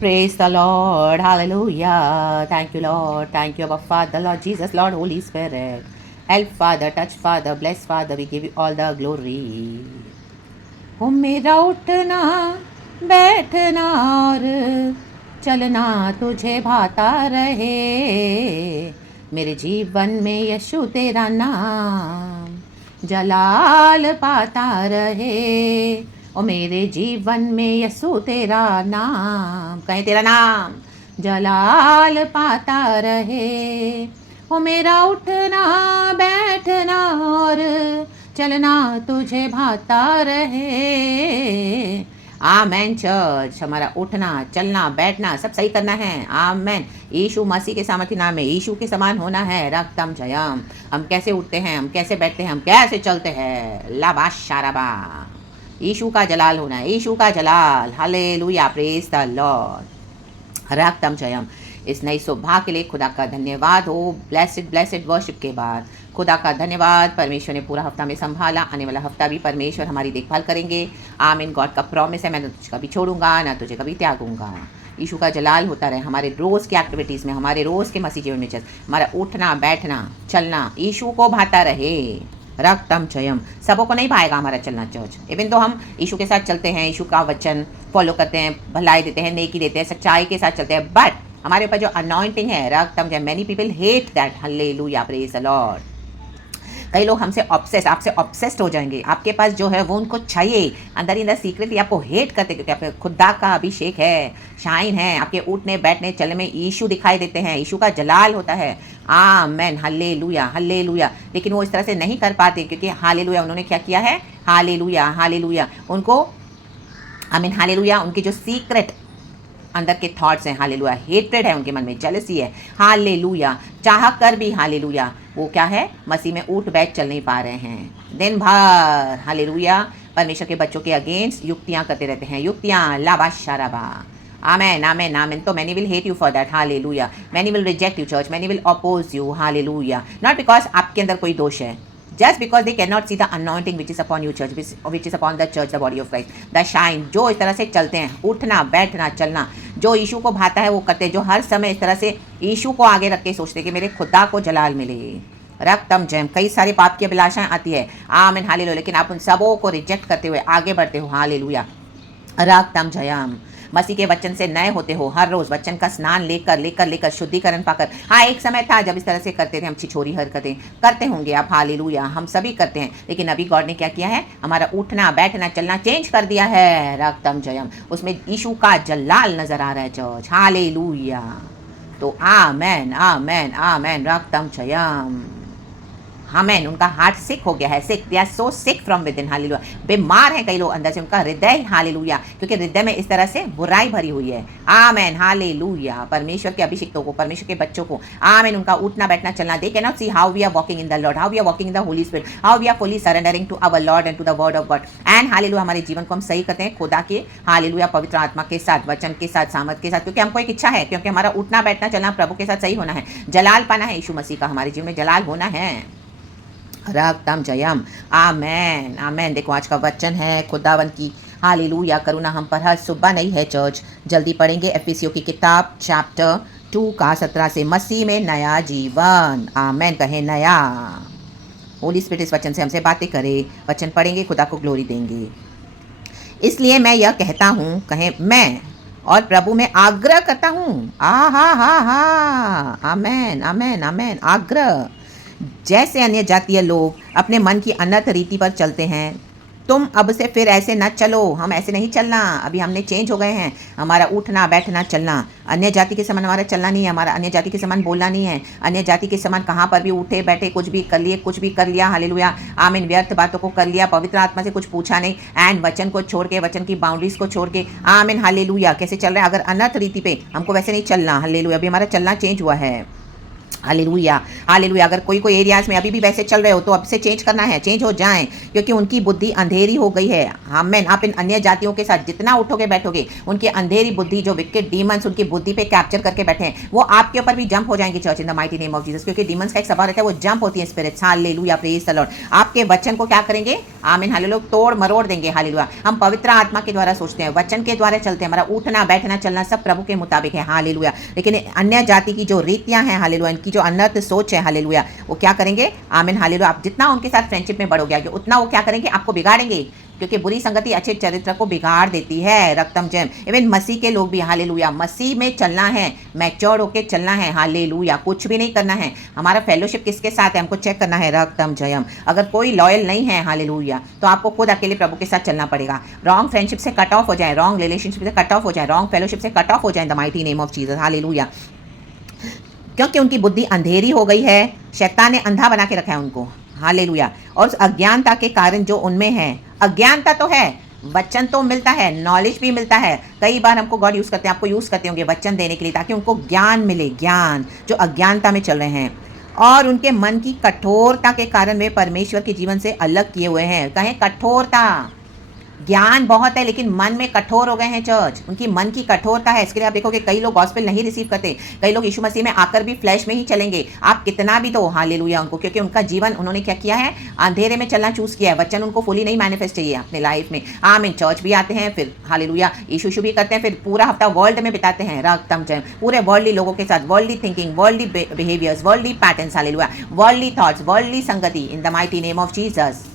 Praise the Lord. Hallelujah. Thank you, Lord. Thank you, our Father, Lord Jesus, Lord, Holy Spirit. Help, Father, touch, Father, bless, Father. We give you all the glory. हो मेरा उठना बैठना और चलना तुझे भाता रहे, मेरे जीवन में यीशु तेरा नाम जलाल पाता रहे। ओ मेरे जीवन में यीशु तेरा नाम, कहें तेरा नाम जलाल पाता रहे। ओ मेरा उठना बैठना और चलना तुझे भाता रहे। आमेन चर्च, हमारा उठना चलना बैठना सब सही करना है। आमेन। यीशु मसीह के सामर्थ्य नाम में यीशु के समान होना है। रक्तम जयम। हम कैसे उठते हैं, हम कैसे बैठते हैं, हम कैसे चलते हैं, लाबा शाराबा, यीशु का जलाल होना है, यीशु का जलाल। Hallelujah, praise the Lord. रक्तम जयम। इस नई सौभाग्य के लिए खुदा का धन्यवाद हो। ब्लेसिड ब्लेसिड वर्शिप के बाद खुदा का धन्यवाद। परमेश्वर ने पूरा हफ्ता में संभाला, आने वाला हफ्ता भी परमेश्वर हमारी देखभाल करेंगे। आमीन। गॉड का प्रॉमिस है, मैं ना तुझे कभी छोड़ूंगा ना तुझे कभी त्यागूंगा। यीशु का जलाल होता रहे हमारे रोज़ की एक्टिविटीज़ में, हमारे रोज़ के मसीह जीवन में। हमारा उठना बैठना चलना यीशु को भाता रहे। रक्तम जयम। सबों को नहीं भाएगा हमारा चलना चर्च। इवन तो हम यीशु के साथ चलते हैं, यीशु का वचन फॉलो करते हैं, भलाई देते हैं, नेकी देते हैं, सच्चाई के साथ चलते हैं, बट हमारे ऊपर जो अनॉइंटिंग है रक्तम जयम, many people hate that. Hallelujah, praise the Lord. कई लोग हमसे आपसे ऑब्सेस्ड हो जाएंगे। आपके पास जो है वो उनको चाहिए, अंदर ही अंदर सीक्रेटली आपको हेट करते, क्योंकि आपके खुदा का अभिषेक है, शाइन है, आपके उठने बैठने चलने में यीशु दिखाई देते हैं, यीशु का जलाल होता है। आमेन, हालेलुया हालेलुया। लेकिन वो इस तरह से नहीं कर पाते, क्योंकि हालेलुया उन्होंने क्या किया है, हालेलुया हालेलुया, उनको आमीन हालेलुया, उनकी जो सीक्रेट अंदर के थॉट्स हैं, हालेलुया, हेट्रेड है उनके मन में, जेलसी है, हालेलुया, चाह कर भी हालेलुया वो क्या है, मसीह में उठ बैठ चल नहीं पा रहे हैं। दिन भर हालेलुया परमेश्वर के बच्चों के अगेंस्ट युक्तियां करते रहते हैं, युक्तियां, लाबा शाराबा। आमेन आमेन आमेन। तो many will hate you for that, hallelujah. Many will reject you church, many will oppose you, hallelujah. Not because आपके अंदर कोई दोष है, just because they cannot see the anointing which is upon you church, which is upon the church, the body of Christ, the shine। जो इस तरह से चलते हैं, उठना बैठना चलना, जो यीशु को भाता है वो करते हैं, जो हर समय इस तरह से यीशु को आगे रख के सोचते हैं कि मेरे खुदा को जलाल मिले। रक्तम जयम। कई सारे पाप की अभिलाषाएं आती है, आमीन हालेलुया, लेकिन आप उन सबों को रिजेक्ट करते हुए आगे बढ़ते हो, हालेलुया। रक्तम जयम। मसीह के वचन से नए होते हो, हर रोज़ वचन का स्नान लेकर लेकर लेकर शुद्धिकरण पाकर। हाँ, एक समय था जब इस तरह से करते थे हम, छिछोरी हरकतें करते होंगे आप, हालेलुया, हम सभी करते हैं। लेकिन अभी गॉड ने क्या किया है, हमारा उठना बैठना चलना चेंज कर दिया है। रक्तम जयम। उसमें यीशु का जलाल नजर आ रहा है चर्च, हालेलुया। तो आमेन आमेन आमेन। रक्तम जयम। आमेन। उनका हार्ट सिक हो गया है, sick, they are so sick from within, hallelujah. बीमार हैं कई लोग अंदर से, उनका हृदय, हालेलुया, क्योंकि हृदय में इस तरह से बुराई भरी हुई है। Amen hallelujah. परमेश्वर के अभिषिक्तों को, परमेश्वर के बच्चों को, आमेन, उनका उठना बैठना चलना, they can not see how we are walking in the Lord, how we are walking in the Holy Spirit, how we are fully surrendering to our Lord and to the word of God and hallelujah. हमारे जीवन को हम सही करते हैं खुदा के, hallelujah, पवित्र आत्मा के साथ, वचन के साथ, सामर्थ के साथ, क्योंकि हमको एक इच्छा है, क्योंकि हमारा उठना बैठना चलना प्रभु के साथ सही होना है, जलाल पाना है, यीशु मसीह का हमारे जीवन में जलाल होना है। रक्तम जयम। आमेन आमेन। देखो आज का वचन है खुदावन की, हालेलुया, करुणा हम पर हर सुबह नहीं है चर्च। जल्दी पढ़ेंगे एफिसियों की किताब चैप्टर 2 का 17 से, मसीह में नया जीवन। आमेन, कहे नया। होली स्पिरिट इस वचन से हमसे बातें करे, वचन पढ़ेंगे, खुदा को ग्लोरी देंगे। इसलिए मैं यह कहता हूँ, कहे मैं और प्रभु में आग्रह करता हूँ, हा, आमेन आमेन आमेन, आग्रह, जैसे अन्य जातीय लोग अपने मन की अनर्थ रीति पर चलते हैं, तुम अब से फिर ऐसे न चलो। हम ऐसे नहीं चलना, अभी हमने चेंज हो गए हैं। हमारा उठना बैठना चलना अन्य जाति के समान हमारा चलना नहीं है, हमारा अन्य जाति के समान बोलना नहीं है, अन्य जाति के समान कहाँ पर भी उठे बैठे कुछ भी कर लिए, कुछ भी कर लिया, हालेलुया, आमीन, व्यर्थ बातों को कर लिया, पवित्र आत्मा से कुछ पूछा नहीं, एंड वचन को छोड़ के, वचन की बाउंड्रीज को छोड़ के, आमीन हालेलुया, कैसे चल रहा है, अगर अनर्थ रीति पे हमको वैसे नहीं चलना, हालेलुया, अभी हमारा चलना चेंज हुआ है। Hallelujah, hallelujah. अगर कोई एरियाज़ में अभी भी वैसे चल रहे हो तो अब से चेंज करना है, चेंज हो जाएँ, क्योंकि उनकी बुद्धि अंधेरी हो गई है। आमीन। आप इन अन्य जातियों के साथ जितना उठोगे बैठोगे, उनकी अंधेरी बुद्धि, जो विकेड डीमंस उनकी बुद्धि पे कैप्चर करके बैठे हैं, वो आपके ऊपर भी जंप हो जाएंगे church, in the mighty name of Jesus. क्योंकि डीमंस का एक स्वभाव रहता है, वो जंप होती है spirits. Hallelujah, praise the Lord. आपके वचन को क्या करेंगे? आमीन, हालेलुया, तोड़ मरोड़ देंगे। हालेलुया। हम पवित्र आत्मा के द्वारा सोचते हैं, वचन के द्वारा चलते हैं, हमारा उठना बैठना चलना सब प्रभु के मुताबिक है। हालेलुया। लेकिन अन्य जाति की जो रीतियां हैं, हालेलुया, इनकी जो अनर्थ सोच है, हालेलुया, वो क्या करेंगे? आमीन, हालेलुया। आप जितना उनके साथ फ्रेंडशिप में बढ़ोगे आगे, उतना वो क्या करेंगे? आपको बिगाड़ेंगे, क्योंकि बुरी संगति अच्छे चरित्र को बिगाड़ देती है। रक्तम जैम। इवन मसीह के लोग भी, हालेलुया, मसीह में चलना है, मैच्योर होके चलना है। हालेलुया। कुछ भी नहीं करना है। हमारा फेलोशिप किसके साथ है, हमको चेक करना है। रक्तम जयम। अगर कोई लॉयल नहीं है, हालेलुया, तो आपको खुद अकेले प्रभु के साथ चलना पड़ेगा। रॉन्ग फ्रेंडशिप से कट ऑफ हो जाए, रॉन्ग रिलेशनशिप से कट ऑफ हो जाए, रॉन्ग फेलोशिप से कट ऑफ हो जाए, the mighty name of Jesus. Hallelujah. क्योंकि उनकी बुद्धि अंधेरी हो गई है, शैतान ने अंधा बना के रखा है उनको। हालेलुया। और उस अज्ञानता के कारण जो उनमें है, अज्ञानता तो है, वचन तो मिलता है, नॉलेज भी मिलता है। कई बार हमको गॉड यूज़ करते हैं, आपको यूज़ करते होंगे वचन देने के लिए, ताकि उनको ज्ञान मिले, ज्ञान, जो अज्ञानता में चल रहे हैं। और उनके मन की कठोरता के कारण वे परमेश्वर के जीवन से अलग किए हुए हैं। कहें कठोरता। ज्ञान बहुत है लेकिन मन में कठोर हो गए हैं चर्च, उनकी मन की कठोरता है। इसके लिए आप देखोगे कई लोग गॉस्पेल नहीं रिसीव करते, कई लोग यीशु मसीह में आकर भी फ्लैश में ही चलेंगे। आप कितना भी दो, हालेलुया, उनको, क्योंकि उनका जीवन उन्होंने क्या किया है? अंधेरे में चलना चूज किया है। वचन उनको फुली नहीं मैनिफेस्ट चाहिए अपने लाइफ में। आमीन। चर्च भी आते हैं, फिर हालेलुया यीशु भी करते हैं, फिर पूरा हफ्ता वर्ल्ड में बिताते हैं। रक्तम जय। पूरे वर्ल्डली लोगों के साथ, worldly thinking, worldly behaviours, worldly patterns, hallelujah, worldly thoughts, worldly संगति, in the mighty name of Jesus.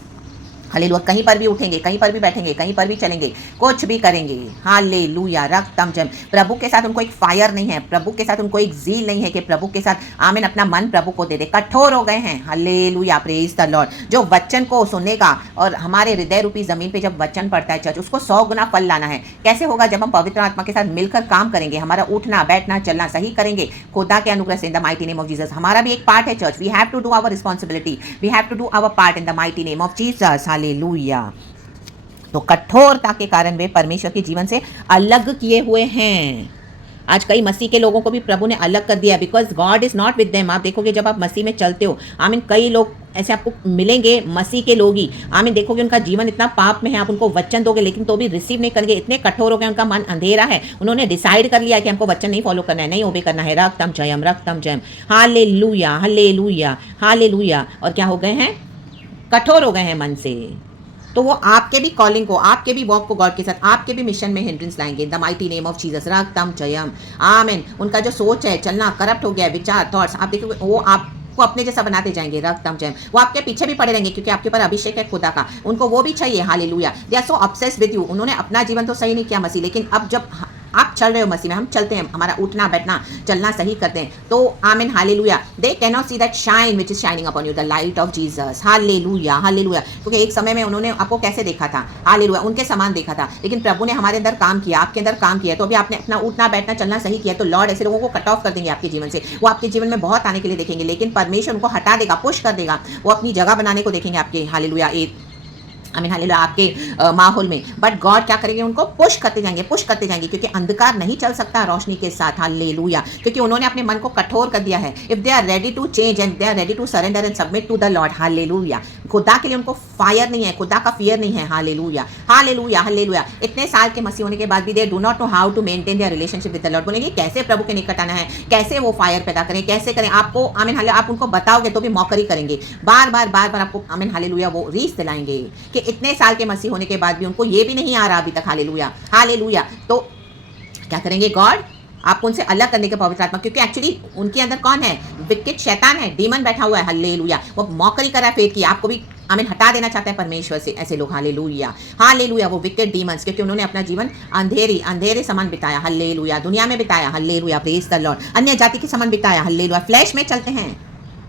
Hallelujah. कहीं पर भी उठेंगे, कहीं पर भी बैठेंगे, कहीं पर भी चलेंगे, कुछ भी करेंगे। हालेलुया। रक्तम जम। प्रभु के साथ उनको एक फायर नहीं है, प्रभु के साथ उनको एक जील नहीं है कि प्रभु के साथ, आमीन, अपना मन प्रभु को दे दे। कठोर हो गए हैं। Hallelujah, praise the Lord. जो वचन को सुनेगा, और हमारे हृदय रूपी जमीन पे जब वचन पड़ता है चर्च, उसको 100 गुना फल लाना है। कैसे होगा? जब हम पवित्र आत्मा के साथ मिलकर काम करेंगे, हमारा उठना बैठना चलना सही करेंगे खुदा के अनुग्रह से, in the mighty name of Jesus. हमारा भी एक पार्ट है church, we have to do our responsibility, we have to do our part in the mighty name of Jesus. Hallelujah. तो कठोरता के कारण वे परमेश्वर के जीवन से अलग किए हुए हैं। आज कई मसीह के लोगों को भी प्रभु ने अलग कर दिया, because God is not with them. आप देखोगे जब आप मसीह में चलते हो, आमीन, कई लोग ऐसे आपको मिलेंगे, मसीह के लोग ही, आमीन, देखोगे उनका जीवन इतना पाप में है, आप उनको वचन दोगे लेकिन तो भी रिसीव नहीं करेंगे। इतने कठोर हो गए, उनका मन अंधेरा है, उन्होंने डिसाइड कर लिया कि हमको वचन नहीं फॉलो करना है, नहीं ओबे करना है। रक्तम जयम, रक्तम जयम। Hallelujah, hallelujah, hallelujah. और क्या हो गए हैं? कठोर हो गए हैं मन से। तो वो आपके भी कॉलिंग को, आपके भी वॉक को गॉड के साथ, आपके भी मिशन में हिंड्रेंस लाएंगे, the mighty name of Jesus. रक्तम जयम। आमीन। उनका जो सोच है, चलना करप्ट हो गया, विचार, थॉट्स, आप देखोगे वो आपको अपने जैसा बनाते जाएंगे। रक्तम जयम। वो आपके पीछे भी पड़े रहेंगे, क्योंकि आपके ऊपर अभिषेक है खुदा का, उनको वो भी चाहिए। Hallelujah. They are so obsessed with you. उन्होंने अपना जीवन तो सही नहीं किया मसीह, लेकिन अब जब आप चल रहे हो मसीह में, हम चलते हैं, हमारा उठना बैठना चलना सही करते हैं, तो आमीन, hallelujah, they can not see that shine which is shining upon you, the light of Jesus. Hallelujah, hallelujah. क्योंकि एक समय में उन्होंने आपको कैसे देखा था? हालेलुया, उनके समान देखा था, लेकिन प्रभु ने हमारे अंदर काम किया, आपके अंदर काम किया, तो अभी आपने अपना उठना बैठना चलना सही किया, तो लॉर्ड ऐसे लोगों को कट ऑफ कर देंगे आपके जीवन से। वो आपके जीवन में बहुत आने के लिए देखेंगे, लेकिन परमेश्वर उनको हटा देगा, पुश कर देगा, वो अपनी जगह बनाने को देखेंगे आपके, हालेलुया, आमीन, हालेलुया, आपके माहौल में। बट गॉड क्या करेंगे? उनको पुश करते जाएंगे, पुश करते जाएंगे, क्योंकि अंधकार नहीं चल सकता रोशनी के साथ। हालेलुया। क्योंकि उन्होंने अपने मन को कठोर कर दिया है। If they are ready to change and they are ready to surrender and submit to the Lord, hallelujah, खुदा के लिए उनको फायर नहीं है, खुदा का फियर नहीं है। Hallelujah, hallelujah, hallelujah. इतने साल के मसीह होने के बाद भी they do not know how to maintain their relationship with the Lord. बोलेंगे कैसे प्रभु के निकट आना है, कैसे वो फायर पैदा करें, कैसे करें? आपको, आमीन, हालेलुया, आप उनको बताओगे तो भी मौकरी करेंगे, बार बार बार बार आपको, आमीन, हालेलुया, वो रीस दिलाएंगे कि इतने साल के होने के बाद भी उनको ये भी नहीं आ रहा अभी तक। Hallelujah, hallelujah. तो क्या करेंगे गॉड? आपको उनसे अलग करने के पवित्र आत्मा, क्योंकि एक्चुअली उनके अंदर कौन है? विकेट शैतान है, डीमन बैठा हुआ है। हालेलुया। वो मौकरी कर रहा है फेथ की, आपको भी, आमीन, हटा देना चाहता है परमेश्वर से ऐसे लोग। Hallelujah, hallelujah. वो विकेट डीमंस, क्योंकि उन्होंने अपना जीवन अंधेरे समान बिताया। हालेलुया, दुनिया में बिताया। Hallelujah, praise the Lord. अन्य जाति के समान बिताया। हालेलुया, फ्लैश में चलते हैं।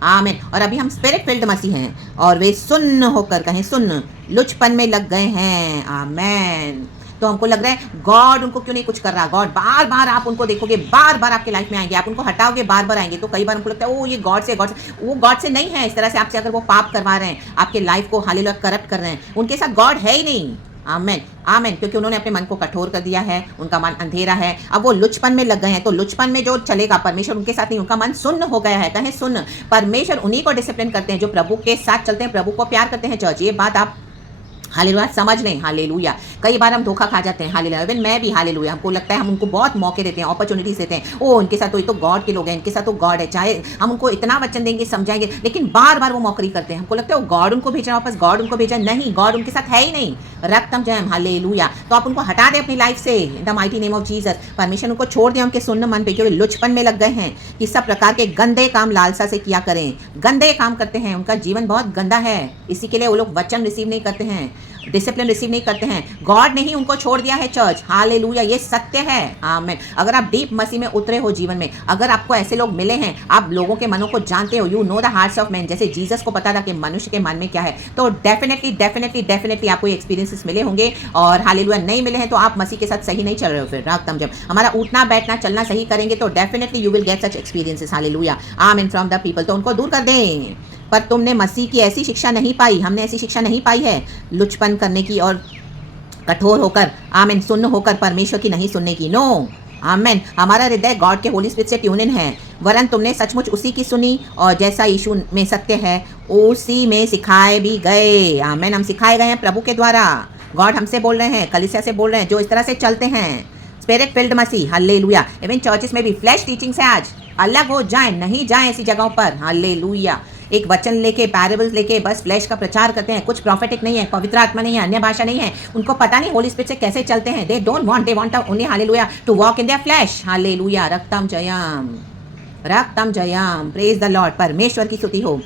आमीन। और अभी हम स्पिरिट फिल्ड मसीह हैं, और वे सुन्न होकर, कहें सुन्न, लुचपन में लग गए हैं। आमीन। तो हमको लग रहा है गॉड उनको क्यों नहीं कुछ कर रहा? गॉड बार बार, आप उनको देखोगे, बार बार आपके लाइफ में आएंगे, आप उनको हटाओगे, बार बार आएंगे। तो कई बार हमको लगता है ओ ये गॉड से, वो गॉड से नहीं है। इस तरह से आपसे अगर वो पाप करवा रहे हैं, आपके लाइफ को, हालेलुया, करप्ट कर रहे हैं, उनके साथ गॉड है ही नहीं। आमेन आमेन, क्योंकि उन्होंने अपने मन को कठोर कर दिया है, उनका मन अंधेरा है, अब वो लुचपन में लग गए हैं। तो लुचपन में जो चलेगा, परमेश्वर उनके साथ नहीं, उनका मन सुन्न हो गया है। कहें सुन्न। परमेश्वर उन्हीं को डिसिप्लिन करते हैं जो प्रभु के साथ चलते हैं, प्रभु को प्यार करते हैं। चर्च, ये बात आप हालेलुया समझ लें। हालेलुया। कई बार हम धोखा खा जाते हैं। हालेलुया। इवन मैं भी। हालेलुया। हमको लगता है हम उनको बहुत मौके देते हैं, अपॉर्चुनिटीज देते हैं। ओ इनके साथ तो ये तो गॉड के लोग हैं, इनके साथ तो गॉड है, चाहे हम उनको इतना वचन देंगे, समझाएंगे, लेकिन बार बार वो मौकरी करते हैं। हमको लगता है वो गॉड उनको भेजा, वापस गॉड उनको भेजा। नहीं, गॉड उनके साथ है ही नहीं। रक्तम जयम। हालेलुया। तो आप उनको हटा दें अपनी लाइफ से, in the mighty name of Jesus. परमेश्वर उनको छोड़ दें उनके सुन्न मन पे, क्योंकि लुचपन में लग गए हैं कि सब प्रकार के गंदे काम लालसा से किया करें। गंदे काम करते हैं, उनका जीवन बहुत गंदा है, इसी के लिए वो लोग वचन रिसीव नहीं करते हैं, डिसिप्लिन रिसीव नहीं करते हैं। गॉड ने ही उनको छोड़ दिया है। चर्च, हालेलुया, ये सत्य है। आमीन। अगर आप डीप मसीह में उतरे हो जीवन में, अगर आपको ऐसे लोग मिले हैं, आप लोगों के मनों को जानते हो, you know the hearts of man, जैसे जीसस को पता था कि मनुष्य के मन में क्या है, तो डेफिनेटली डेफिनेटली डेफिनेटली आपको एक्सपीरियंसेस मिले होंगे। और हालेलुया नहीं मिले हैं तो आप मसीह के साथ सही नहीं चल रहे हो। फिर रागतम जब हमारा उठना बैठना चलना सही करेंगे तो definitely you will get such experiences. Hallelujah. आमीन। फ्रॉम द पीपल, तो उनको दूर कर दें। पर तुमने मसीह की ऐसी शिक्षा नहीं पाई, हमने ऐसी शिक्षा नहीं पाई है लुचपन करने की और कठोर होकर, आमीन, सुन्न होकर परमेश्वर की नहीं सुनने की। नो, आमीन। हमारा हृदय गॉड के होली स्पिरिट से ट्यून इन है। वरन तुमने सचमुच उसी की सुनी और जैसा यीशु में सत्य है उसी में सिखाए भी गए। आमीन। हम सिखाए गए हैं प्रभु के द्वारा। गॉड हमसे बोल रहे हैं, कलीसिया से बोल रहे हैं, जो इस तरह से चलते हैं। स्पिरिट फिल्ड मसीह। हालेलुया। इवन चर्चेस में भी फ्लैश टीचिंग से आज अलग हो जाएं, नहीं जाएं ऐसी जगहों पर। हालेलुया। एक वचन लेके, पैराबल्स लेके बस फ्लैश का प्रचार करते हैं, कुछ प्रॉफिटिक नहीं है, पवित्र आत्मा नहीं है, अन्य भाषा नहीं है, उनको पता नहीं होली स्पिरिट से कैसे चलते हैं। They want only hallelujah to walk in their flesh. Hallelujah. रक्तम जयम, रक्तम जयम। Praise the Lord. परमेश्वर की स्तुति हो।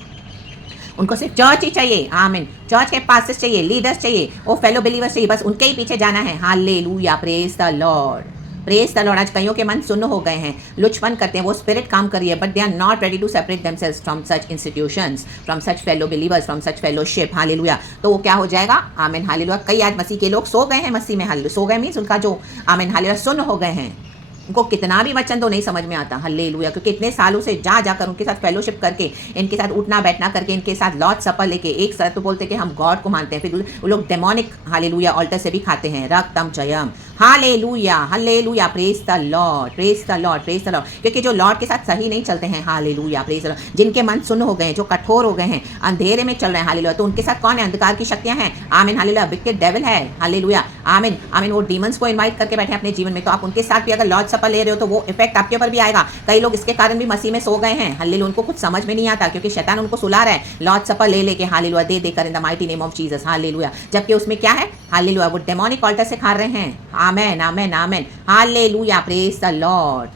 उनको सिर्फ चर्च ही चाहिए। आमीन। चर्च के पास्टर्स चाहिए, लीडर्स चाहिए, वो फेलो बिलीवर्स चाहिए, बस उनके ही पीछे जाना है। Hallelujah. Praise the Lord. Praise the Lord. आज कईयों के मन सुन्न हो गए हैं, लुचपन करते हैं, वो स्पिरिट काम कर रही है, but they are not ready to separate themselves from such institutions, from such fellow believers, from such fellowship. Hallelujah. तो वो क्या हो जाएगा? आमीन। हालेलुया। कई आज मसीह के लोग सो गए हैं मसीह में। हालेलुया। सो गए मीन्स उनका जो, आमीन, हालेलुया, सुन्न हो गए हैं। उनको कितना भी वचन दो नहीं समझ में आता। हालेलुया। क्योंकि इतने सालों से जा जाकर उनके साथ फेलोशिप करके, इनके साथ उठना बैठना करके, इनके साथ लॉर्ड सपर लेके, एक साथ तो बोलते कि हम गॉड को मानते हैं, फिर वो लोग डेमोनिक, हालेलुया, ऑल्टर से भी खाते हैं। रक्तम जयम। Hallelujah. Hallelujah. Praise the Lord, praise the Lord, praise the Lord. क्योंकि जो लॉर्ड के साथ सही नहीं चलते हैं, हालेलुया, प्रेज द लॉर्ड, जिनके मन सुन्न हो गए हैं, जो कठोर हो गए हैं, अंधेरे में चल रहे हैं, हालेलुया, तो उनके साथ कौन है? अंधकार की शक्तियां हैं। आमीन। हालेलुया। विकेड डेविल है। हालेलुया। आमीन। आमीन। वो डीमंस को इनवाइट करके बैठे अपने जीवन में, तो आप उनके साथ भी अगर लॉर्ड सपर ले रहे हो तो वो इफेक्ट आपके ऊपर भी आएगा। कई लोग इसके कारण भी मसीह में सो गए हैं। हालेलुया। उनको कुछ समझ में नहीं आता क्योंकि शैतान उनको सुला रहा है लॉर्ड सपर ले लेके, हालेलुया, दे देकर, इन the mighty name of Jesus. Hallelujah. जबकि उसमें क्या है? हालेलुया, वो डेमोनिक ऑल्टर से खा रहे हैं। आमेन, amen, amen. Hallelujah. Praise the Lord.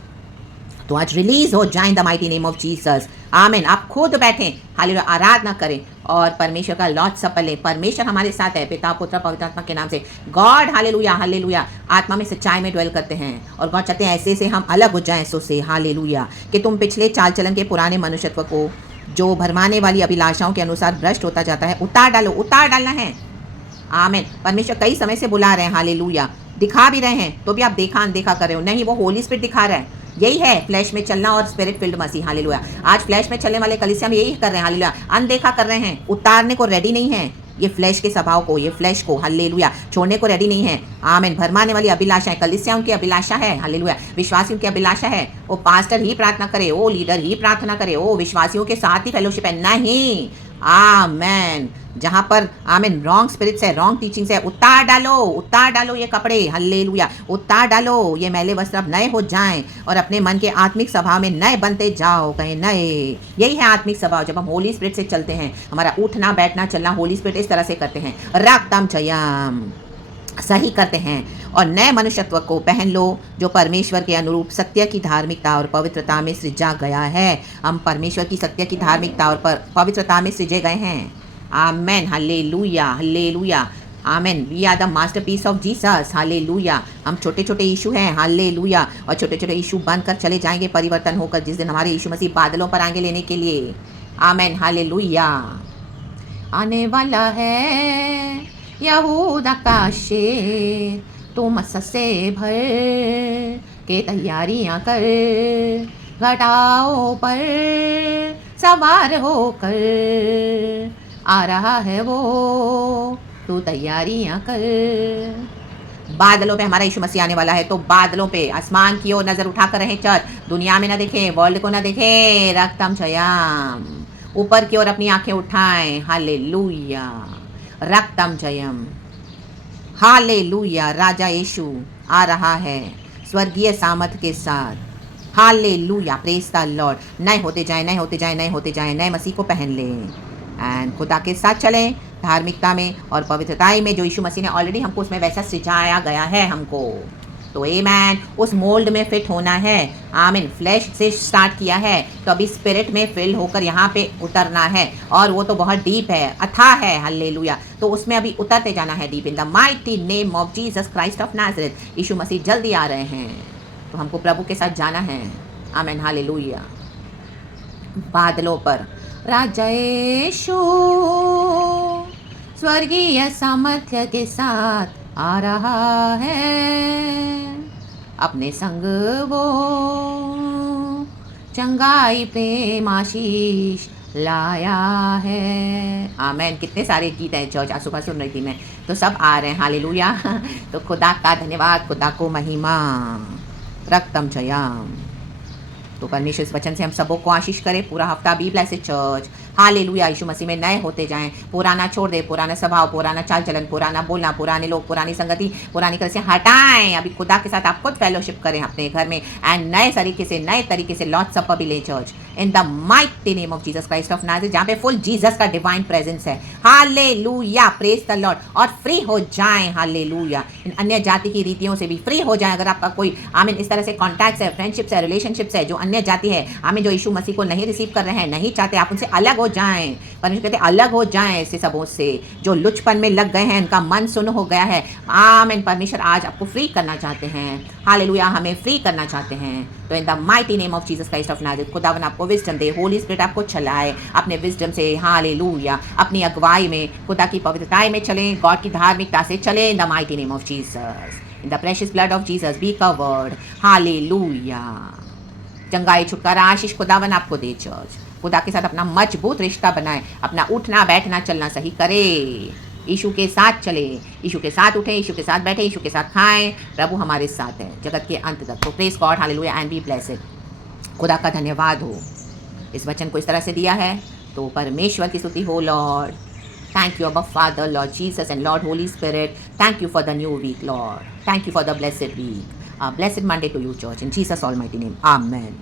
तो आज रिलीज हो जाए इन the mighty name of Jesus. आमीन। आप खुद बैठें, हालेलुया, आराधना करें और परमेश्वर का लॉर्ड सपर लें। परमेश्वर हमारे साथ है, पिता पुत्र पवित्र आत्मा के नाम से। गॉड, हालेलुया, हालेलुया, आत्मा में सच्चाई में ड्वेल करते हैं और गॉड चाहते हैं ऐसे से हम अलग हो जाएं सो से। हालेलुया। कि तुम पिछले चाल चलन के पुराने मनुष्यत्व को जो भरमाने वाली अभिलाषाओं के अनुसार भ्रष्ट होता जाता है, उतार डालो। उतार डालना है। आमीन। परमेश्वर कई समय से बुला रहे हैं, हालेलुया, दिखा भी रहे हैं, तो भी आप देखा अनदेखा कर रहे हो। नहीं, वो होली स्पिरिट दिखा रहा है। यही है फ्लैश में चलना और स्पिरिट फिल्ड मसीह। हालेलुया। आज फ्लैश में चलने वाले कलीसिया में यही कर रहे हैं। हालेलुया। अनदेखा कर रहे हैं, उतारने को रेडी नहीं है ये फ्लैश के स्वभाव को, ये फ्लैश को, हालेलुया, छोड़ने को रेडी नहीं है। आमीन। भरमाने वाली अभिलाषा है। कलीसिया उनकी अभिलाषा है। हालेलुया। विश्वासी उनकी अभिलाषा है। वो पास्टर ही प्रार्थना करे, वो लीडर ही प्रार्थना करे, वो विश्वासियों के साथ ही फेलोशिप है। नहीं, आमेन। जहाँ पर, आमीन, रॉन्ग स्पिरिट्स है, रॉन्ग टीचिंग्स है, उतार डालो, उतार डालो ये कपड़े। हालेलुया। उतार डालो ये मैले वस्त्र, अब नए हो जाएं और अपने मन के आत्मिक स्वभाव में नए बनते जाओ। कहीं नए, यही है आत्मिक स्वभाव। जब हम होली स्पिरिट से चलते हैं, हमारा उठना बैठना चलना होली स्पिरिट इस तरह से करते हैं। रक्तम जयम, सही करते हैं और नए मनुष्यत्व को पहन लो जो परमेश्वर के अनुरूप सत्य की धार्मिकता और पवित्रता में सृजा गया है। हम परमेश्वर की सत्य की धार्मिकता और पवित्रता में सृजे गए हैं। आमेन। हालेलुया, हालेलुया, आमेन। We are the masterpiece of Jesus. Hallelujah. हम छोटे छोटे यीशु हैं। हालेलुया। और छोटे छोटे यीशु बनकर चले जाएंगे परिवर्तन होकर, जिस दिन हमारे यीशु मसीह बादलों पर आएंगे लेने के लिए। आमेन। हालेलुया। आने वाला है यहूदा का शेर, तुम से भर के तैयारियां कर, घटाओं पर सवार होकर आ रहा है वो, तू तैयारियां कर। बादलों पे हमारा यीशु मसीह आने वाला है, तो बादलों पे आसमान की ओर नजर उठाकर रहे चर्च, दुनिया में ना देखे, वर्ल्ड को ना देखे, रक्तम जयम। ऊपर की ओर अपनी आंखें उठाएं, हालेलुया, रक्तम जयम, हालेलुया। राजा यीशु आ रहा है स्वर्गीय सामर्थ के साथ, हालेलुया, प्रेज द लॉर्ड। नए होते जाएं, नए होते जाएं, नए होते जाएं, नए मसीह को पहन लें एंड खुदा के साथ चलें धार्मिकता में और पवित्रताई में, जो यीशु मसीह ने ऑलरेडी हमको उसमें वैसा सिखाया गया है हमको। तो आमेन, उस मोल्ड में फिट होना है। आमीन, फ्लैश से स्टार्ट किया है, तो अभी स्पिरिट में फिल होकर यहाँ पे उतरना है, और वो तो बहुत डीप है, अथाह है, हालेलुया। तो उसमें अभी उतरते जाना है deep, in the mighty name of Jesus Christ of Nazareth. Yeshu Masih जल्दी आ रहे हैं, तो हमको प्रभु के साथ जाना है। आमीन, हालेलुया। बादलों पर राजा यीशु स्वर्गीय सामर्थ्य के साथ आ रहा है, अपने संग वो चंगाई प्रेम आशीष लाया है। आमेन। कितने सारे गीत हैं चर्च, आज सुबह सुन रही थी मैं, तो सब आ रहे हैं, हालेलुया। तो खुदा का धन्यवाद, खुदा को महिमा, रक्तम जयम। तो परमेश्वर इस वचन से हम सबों को आशीष करे। पूरा हफ्ता बी ब्लेस्ड चर्च, हालेलुया। यीशु मसीह में नए होते जाएं, पुराना छोड़ दे, पुराना स्वभाव, पुराना चाल चलन, पुराना बोलना, पुराने लोग, पुरानी संगति, पुरानी कल से हटाएं। अभी खुदा के साथ आप खुद फेलोशिप करें अपने घर में एंड नए तरीके से लॉर्ड सपर भी लें church, in the mighty name of Jesus Christ of Nazareth, जहाँ पे फुल जीसस का डिवाइन प्रेजेंस है। Hallelujah, praise the Lord. और फ्री हो जाएं, हालेलुया, इन अन्य जाति की रीतियों से भी फ्री हो जाएं। अगर आपका कोई आमीन इस तरह से कॉन्टैक्ट्स है, फ्रेंडशिप्स है, रिलेशनशिप्स है जो अन्य जाति है, आमीन, जो यीशु मसीह को नहीं रिसीव कर रहे हैं, नहीं चाहते, आप उनसे अलग हो जाएं। परमेश्वर कहते हैं अलग हो जाएं ऐसे सबों से जो लुचपन में लग गए हैं, उनका मन सुन्न हो गया है। आमीन। परमेश्वर आज आपको फ्री करना चाहते हैं, हालेलुया, हमें फ्री करना चाहते हैं। तो इन the mighty name of Jesus Christ of Nazareth, खुदावन आपको विजडम दे, होली स्पिरिट आपको चलाए अपने विजडम से, हालेलुया, अपनी अगुवाई में, खुदा की पवित्रताई में चलें, गॉड की धार्मिकता से चलें, इन the mighty name of Jesus, in the precious blood of Jesus be covered, hallelujah. चंगाई, छुटकारा, आशीष खुदावन आपको दे चर्च। खुदा के साथ अपना मजबूत रिश्ता बनाए, अपना उठना बैठना चलना सही करे, यीशु के साथ चले, यीशु के साथ उठें, यीशु के साथ बैठे, यीशु के साथ खाएं। प्रभु हमारे साथ है जगत के अंत तक। तो praise God, hallelujah and be blessed. खुदा का धन्यवाद हो, इस वचन को इस तरह से दिया है, तो परमेश्वर की स्तुति हो। Lord, thank you, Abba Father, Lord Jesus, and Lord Holy Spirit. Thank you for the new week, Lord. Thank you for the blessed week. Blessed Monday to you, church. In Jesus' almighty name. Amen.